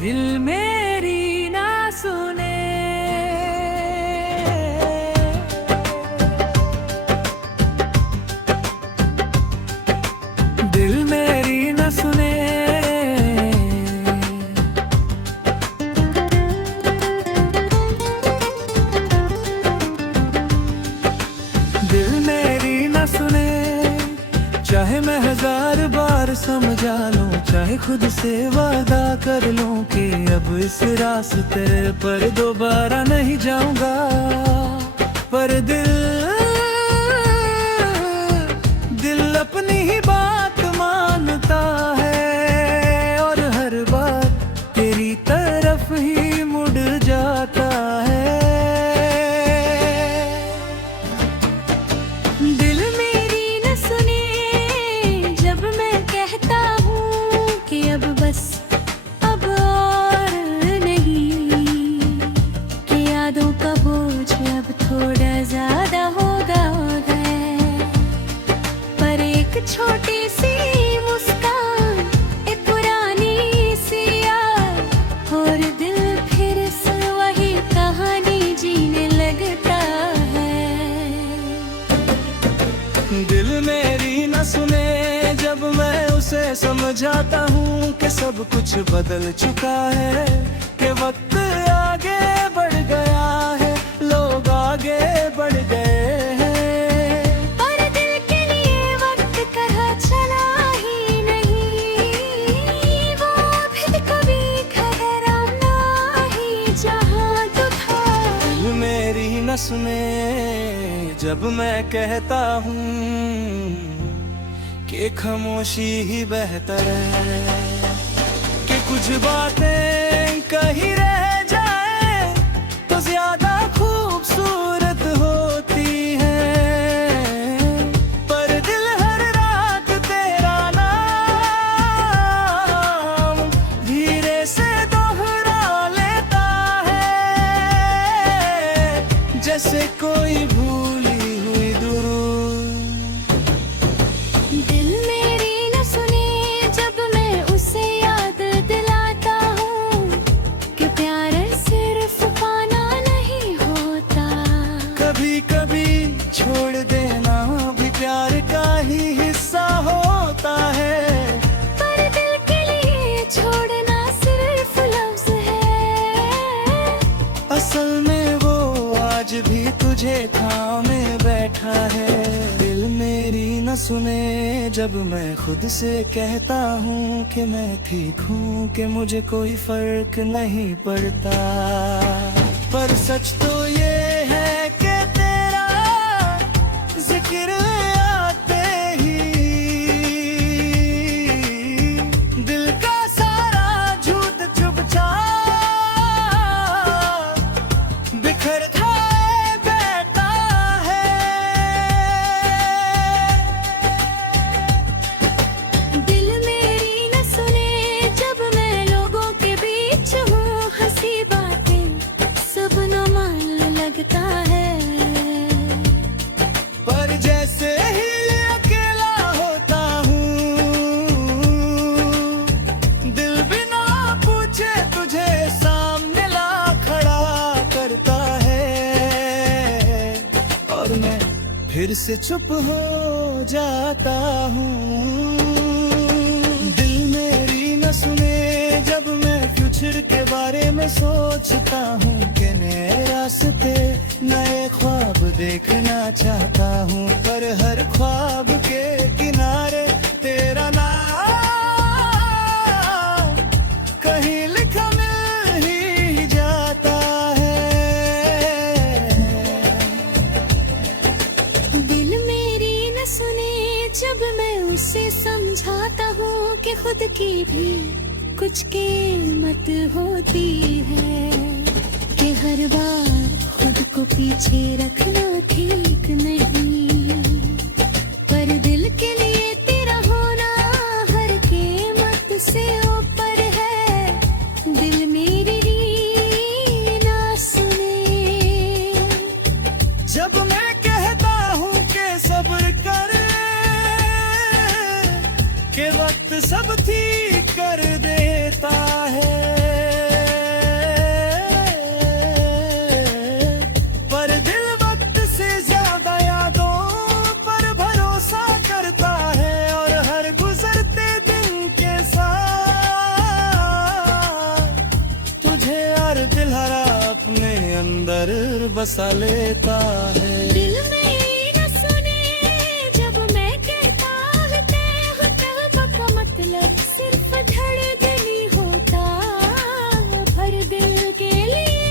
दिल मेरी ना सुने। दिल मेरी ना सुने। दिल मेरी ना सुने, चाहे मैं 1000 बार समझा लूं, चाहे खुद से वादा कर लूं कि अब इस रास्ते पर दोबारा नहीं जाऊंगा। पर दिल अपनी ही बात मानता है और हर बार तेरी तरफ ही मुड़ जाता है। दिल मेरी न सुने जब मैं कहता हूँ कि अब बस अब और नहीं, कि यादों का बोझ अब थोड़ा ज्यादा होगा है। पर एक छोटी सी मुस्कान, एक पुरानी सी याद और दिल फिर से वही कहानी जीने लगता है। दिल मेरी न सुने जब मैं उसे समझाता हूँ कि सब कुछ बदल चुका है, कि वक्त आगे बढ़ गया है, लोग आगे बढ़ गए हैं। पर दिल के लिए वक्त कहाँ चला ही नहीं, वो भी कभी खतरा ही जहाँ तो था। दिल मेरी न सुने जब मैं कहता हूँ कि खामोशी ही बेहतर है, कि कुछ बातें कहीं रह जाए तो ज्यादा खूबसूरत होती है। पर दिल हर रात तेरा नाम धीरे से दोहरा लेता है, जैसे कोई भूली हुई दुरूद। दिल मेरी न सुने जब मैं उसे याद दिलाता हूँ कि प्यार सिर्फ पाना नहीं होता। कभी कभी छोड़ देना भी प्यार का ही हिस्सा होता है। पर दिल के लिए छोड़ना सिर्फ लफ्ज है, असल में वो आज भी तुझे थामे बैठा है। दिल मेरी न सुने जब मैं खुद से कहता हूँ कि मैं ठीक हूँ, कि मुझे कोई फर्क नहीं पड़ता। पर सच तो ये है कि तेरा जिक्र आते ही दिल का सारा झूठ चुपचाप बिखरता बैठा है। दिल मेरी न सुने जब मैं लोगों के बीच हूँ, हंसी बातें सब नॉर्मल लगता है। पर जैसे ही अकेला होता हूँ, दिल बिना पूछे तुझे सामने ला खड़ा करता है, और मैं फिर से चुप हो जाता हूँ। दिल मेरी न सुने जब मैं फ्यूचर के बारे में सोचता हूँ, कि नए रास्ते नए ख्वाब देखना चाहता हूँ। पर हर ख्वाब के किनारे तेरा नाम कहीं लिखा मिल ही जाता है। दिल मेरी न सुने जब मैं उसे समझाता हूँ कि खुद की भी कुछ कीमत होती है, कि हर बार खुद को पीछे रखना ठीक नहीं। पर दिल के लिए तेरा होना हर कीमत से ऊपर है। दिल मेरी ना सुने जब मैं कहता हूँ कि सब्र कर, के वक्त सब ठीक कर देता है। बसा लेता है। दिल मेरी न सुने जब मैं कहता का मतलब सिर्फ धड़कनी होता, भर दिल के लिए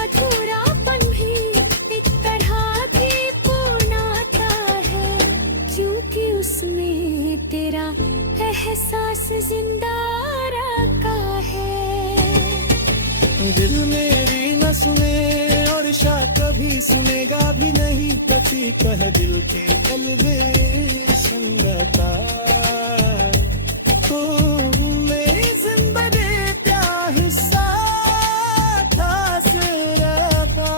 अधूरापन भी एक तरह की पूर्ण आता है, क्योंकि उसमें तेरा एहसास जिंदा रखा है। दिल मेरी न सुने और शायद कभी सुनेगा भी नहीं, पति कह दिल के कलबे संगता तो मेरी जिंदगी का हिस्सा था रहता।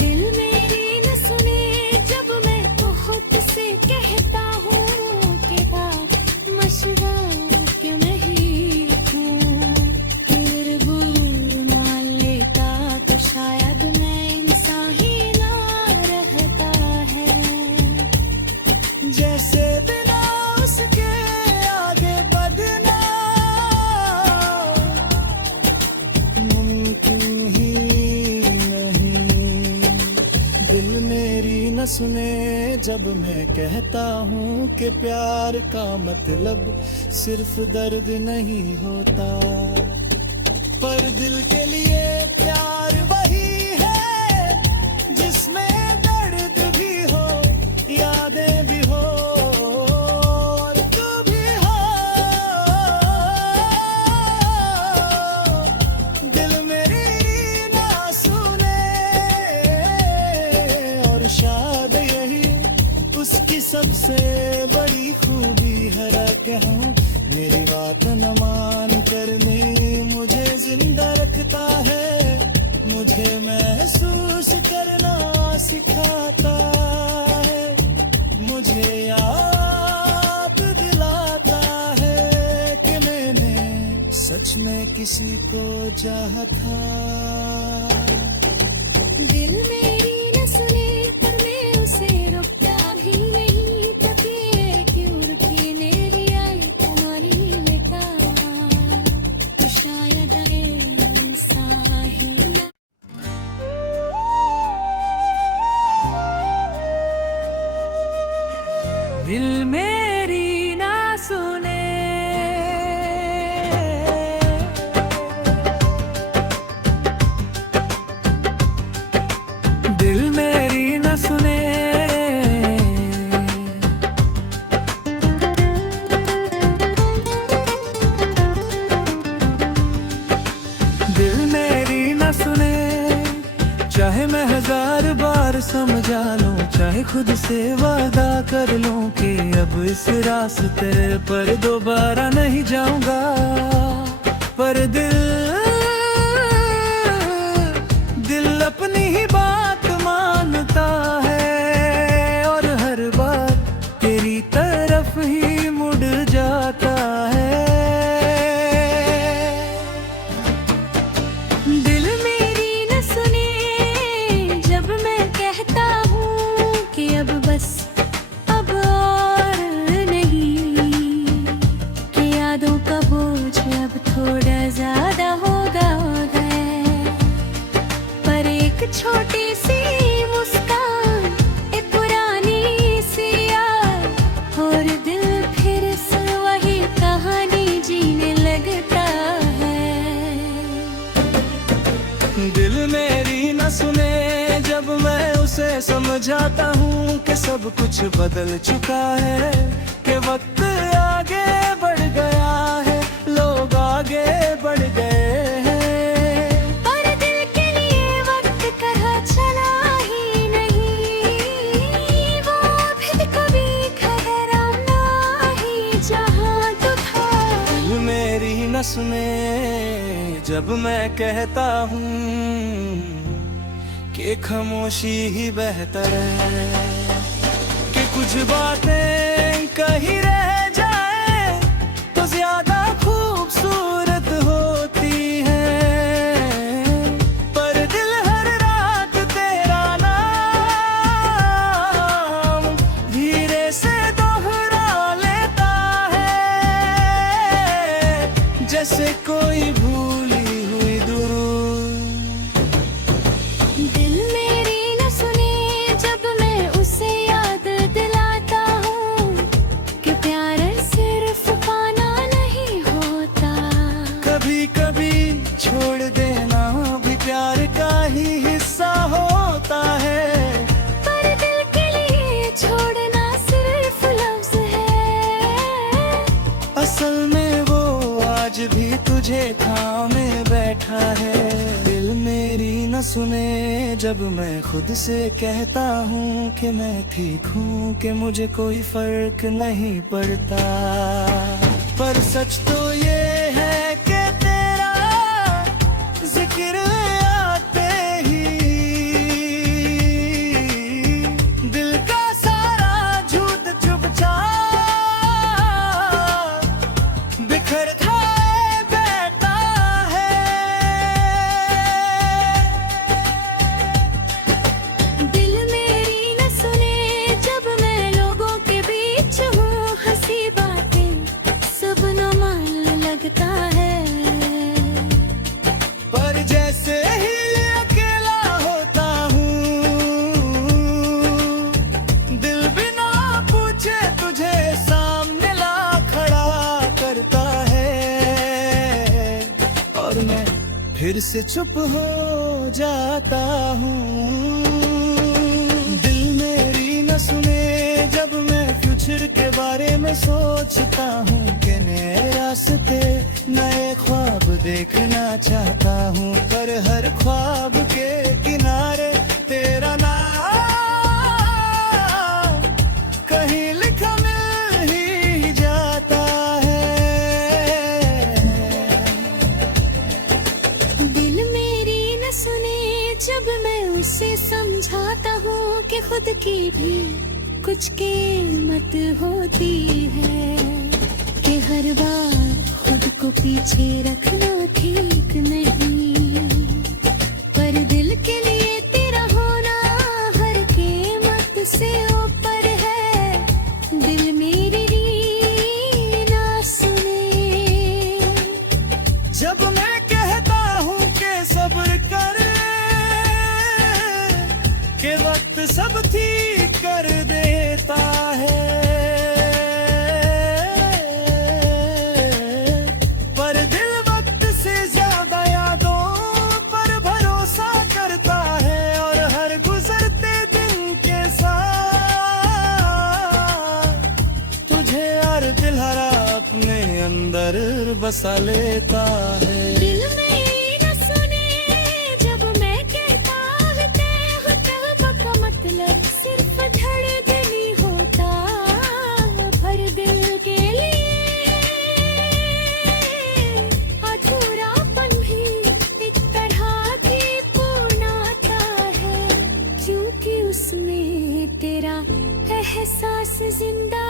दिल मेरी न सुने जब मैं बहुत से कहता हूँ कि बात मशहूर क्यों नहीं हूँ, फिर भूल मान लेता तो शायद मैं इंसान ही ना रहता है। जैसे बिना उसके आगे बढ़ना मुमकिन ही नहीं। दिल मेरी न सुने जब मैं कहता हूँ कि प्यार का मतलब सिर्फ दर्द नहीं होता, पर दिल के लिए प्यार वही है जिसमें दर्द भी हो, यादें भी हो और तू भी हो। दिल मेरी ना सुने और शायद यही उसकी सबसे बड़ी खूबी है कि हूँ मेरी बात न मान करने मुझे जिंदा रखता है, मुझे महसूस करना सिखाता है, मुझे याद दिलाता है कि मैंने सच में किसी को चाहा था। दिल मेरी न सुने पर मैं उसे रोकता भी नहीं, तभी क्यों रुकी मेरी आई तुम्हारी लेका, तो शायद इंसान ही ना। दिल मेरी ना सुने दिल मेरी न सुने दिल मेरी न सुने, चाहे मैं 1000 बार समझा लूं, चाहे खुद से वादा कर लूं कि अब इस रास्ते पर दोबारा नहीं जाऊंगा, पर दिल अपनी ही बात मानता है और हर बार तेरी तरफ ही मुड़ जाता है। दिल मेरी न सुने जब मैं कहता हूँ कि अब बस अब और नहीं, कि यादों का बोझ अब थोड़ा ज्यादा होगा है, पर एक छोटी सी मुस्कान, एक पुरानी सी याद और दिल फिर से वही कहानी जीने लगता है। दिल मेरी न सुने जब मैं उसे समझाता हूँ कि सब कुछ बदल चुका है, कि वक्त आगे बढ़ गया है, लोग आगे बढ़ गए हैं, पर दिल के लिए वक्त कहाँ चला ही नहीं, वो भी कभी ठहराना ही जहाँ तो था। दिल मेरी न सुने जब मैं कहता हूँ कि खामोशी ही बेहतर है, कि कुछ बातें कहीं रह जाए तो ज्यादा खूबसूरत होती हैं, पर दिल हर रात तेरा नाम धीरे से दोहरा लेता है। तुझे थामे बैठा है। दिल मेरी न सुने जब मैं खुद से कहता हूँ कि मैं ठीक हूँ, कि मुझे कोई फर्क नहीं पड़ता। पर सच तो ये है कि तेरा जिक्र आते ही दिल का सारा झूठ चुपचाप बिखर खाए बैठा है। दिल मेरी न सुने जब मैं लोगों के बीच हूँ, हंसी बातें सब नॉर्मल लगता है। पर जैसे ही अकेला होता हूँ, दिल बिना पूछे तुझे सामने ला खड़ा करता है। और मैं फिर से चुप हो जाता हूँ। दिल मेरी न सुने जब मैं फ्यूचर के बारे में सोचता हूँ, कि नए रास्ते नए ख्वाब देखना चाहता हूँ। पर हर ख्वाब के किनारे तेरा नाम कहीं लिखा मिल ही जाता है। दिल मेरी न सुने जब मैं उसे समझाता हूँ कि खुद की भी कुछ कीमत होती है, कि हर बार खुद को पीछे रखना ठीक नहीं। पर दिल के लिए तेरा होना हर कीमत से ऊपर है। दिल मेरी ना सुने जब मैं कहता हूँ कि सब्र कर, के वक्त सब ठीक कर देता है। पर दिल वक्त से ज्यादा यादों पर भरोसा करता है। और हर गुजरते दिन के साथ तुझे और दिलहरा अपने अंदर बसा लेता है। दिल मेरी न सुने जब मैं कहता हूँ का मतलब सिर्फ धड़कन ही होता। पर दिल के लिए अधूरापन भी एक तरह की पूर्ण आता है, क्योंकि उसमें तेरा एहसास जिंदा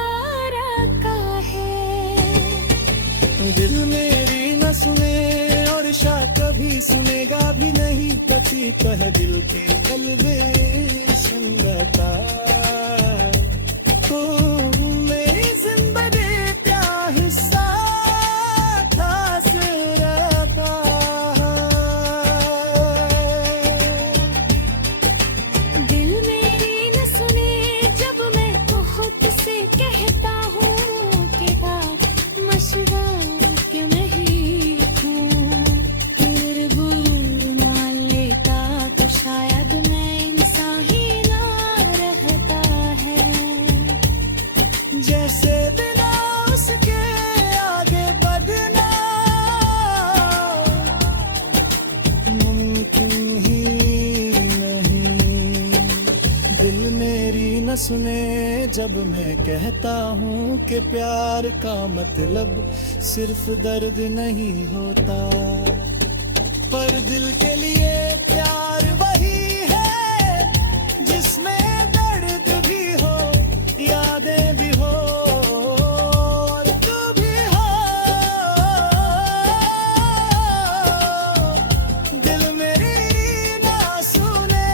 रखा है। दिल मेरी न सुने और शायद कभी सुनेगा भी नहीं, पति कह दिल के कलबे संगता। तो मेरी जिंदगी का हिस्सा खास रहता है। दिल मेरी न सुने जब मैं खुद से कहता हूँ कि बात मशहूर कि मैं ही हूँ। फिर भूल मान लेता तो शायद मैं इंसान ही ना रहता है। जैसे बिना उसके आगे बढ़ना मुमकिन ही नहीं। दिल मेरी न सुने जब मैं कहता हूँ कि प्यार का मतलब सिर्फ दर्द नहीं होता। पर दिल के लिए प्यार वही है जिसमें दर्द भी हो, यादें भी हो और तू भी हो। दिल मेरी ना सुने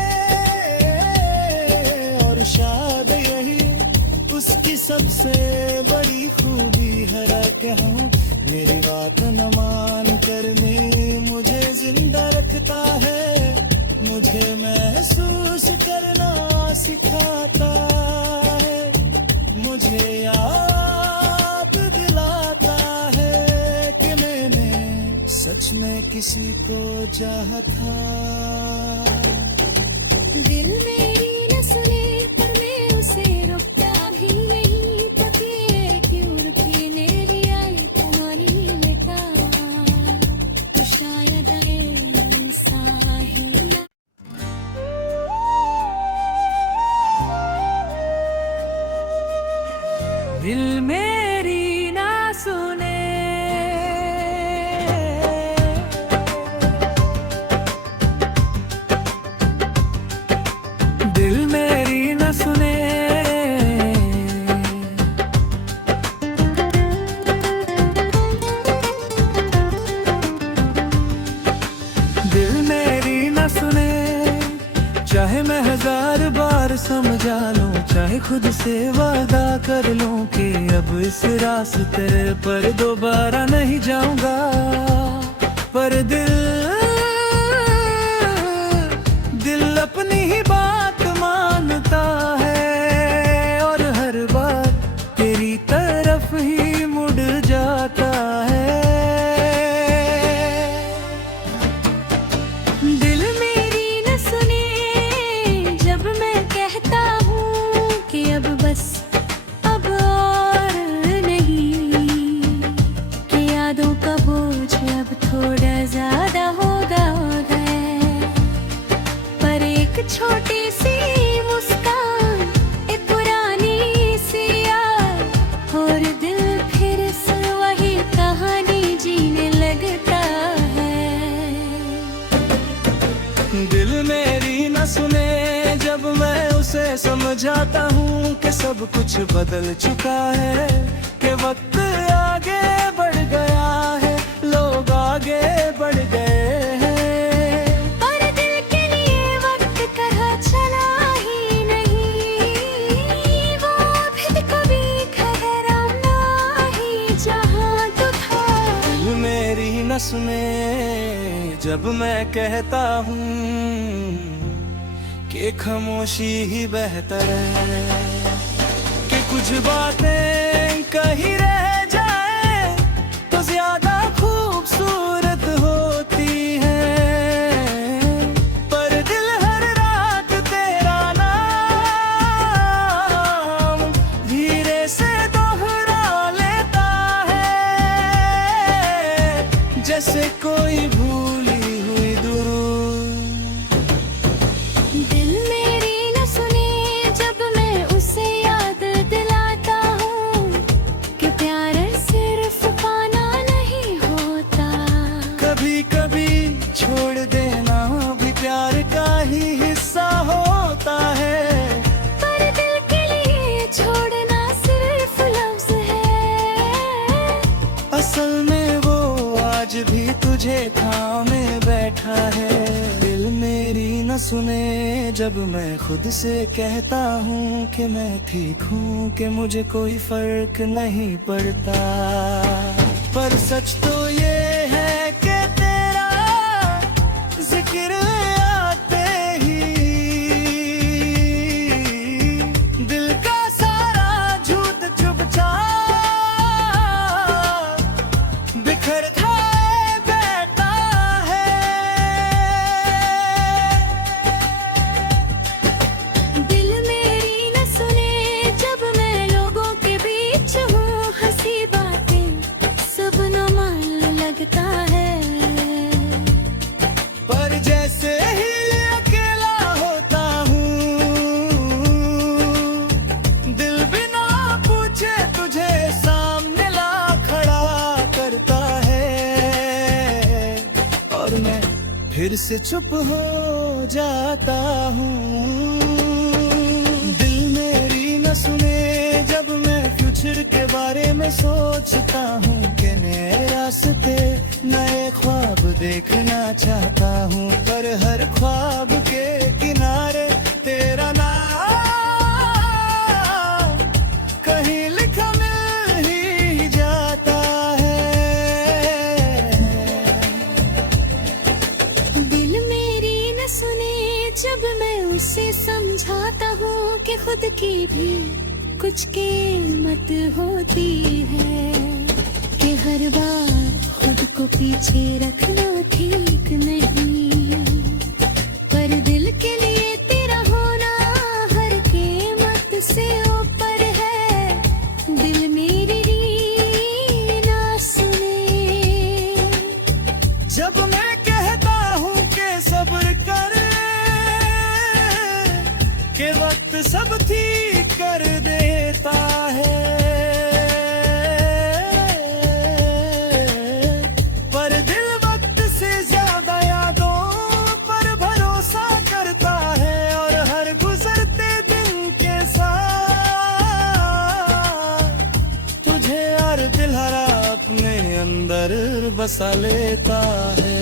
और शायद यही उसकी सबसे बड़ी खूबी है कि हूँ मेरी बात न मान करने मुझे जिंदा रखता है। मुझे महसूस करना सिखाता है, मुझे याद दिलाता है कि मैंने सच में किसी को चाहा था। दिल मेरी न सुने पर मैं उसे रोकता भी नहीं, पति क्यों रुकी मेरी आई तुम्हारी लेता। समझा लूं, चाहे खुद से वादा कर लूं कि अब इस रास्ते पर दोबारा नहीं जाऊंगा। पर दिल अपनी ही बात मानता है और हर बार तेरी तरफ ही मुड़ जाता है। दिल मेरी न सुने जब मैं कहता हूँ कि अब बस अब और नहीं, कि यादों का बोझ अब थोड़ा ज्यादा होगा है। पर एक छोटी सी मुस्कान, एक पुरानी सी याद और दिल फिर से वही कहानी जीने लगता है। दिल मेरी न सुने जब मैं उसे समझाता हूँ कि सब कुछ बदल चुका है, कि वक्त आगे बढ़ गया है, लोग आगे बढ़ गए हैं। पर दिल के लिए वक्त कहाँ चला ही नहीं, वो भी कभी ठहराना ही जहाँ तो था। दिल मेरी न सुने जब मैं कहता हूँ कि खामोशी ही बेहतर है, कि कुछ बातें कहीं रह जाए तो ज्यादा खूबसूरत होती हैं। पर दिल हर रात तेरा नाम धीरे से दोहरा लेता है, जैसे कोई भूली हुई दुरूद। दिल मेरी न सुने जब मैं उसे याद दिलाता हूँ कि प्यार सिर्फ पाना नहीं होता। कभी कभी छोड़ देना भी प्यार का ही हिस्सा होता है। पर दिल के लिए छोड़ना सिर्फ लफ्ज है, असल में वो आज भी तुझे थामे बैठा है। दिल मेरी न सुने जब मैं खुद से कहता हूँ कि मैं ठीक हूँ, कि मुझे कोई फर्क नहीं पड़ता। पर सच तो ये है कि तेरा जिक्र आते ही दिल का सारा झूठ चुपचाप बिखरता बैठा है। दिल मेरी न सुने जब मैं लोगों के बीच हूँ, हंसी बातें सब नॉर्मल लगता है। पर जैसे ही अकेला होता हूँ, दिल बिना पूछे तुझे सामने ला खड़ा करता है, और मैं फिर से चुप हो जाता हूँ। दिल मेरी न सुने जब मैं फ्यूचर के बारे में सोचता हूँ, कि नए रास्ते नए ख्वाब देखना चाहता हूँ। पर हर ख्वाब के किनारे तेरा नाम कहीं लिखा मिल ही जाता है। दिल मेरी न सुने जब मैं उसे समझाता हूँ कि खुद की भी कुछ कीमत होती है, कि हर बार खुद को पीछे रखना ठीक नहीं। पर दिल के लिए तेरा होना हर कीमत से ऊपर है। दिल मेरी ना सुने जब मैं कहता हूँ कि सब्र कर, के वक्त सब ठीक कर देता है। पर दिल वक्त से ज्यादा यादों पर भरोसा करता है, और हर गुजरते दिन के साथ तुझे हर दिल हरा अपने अंदर बसा लेता है।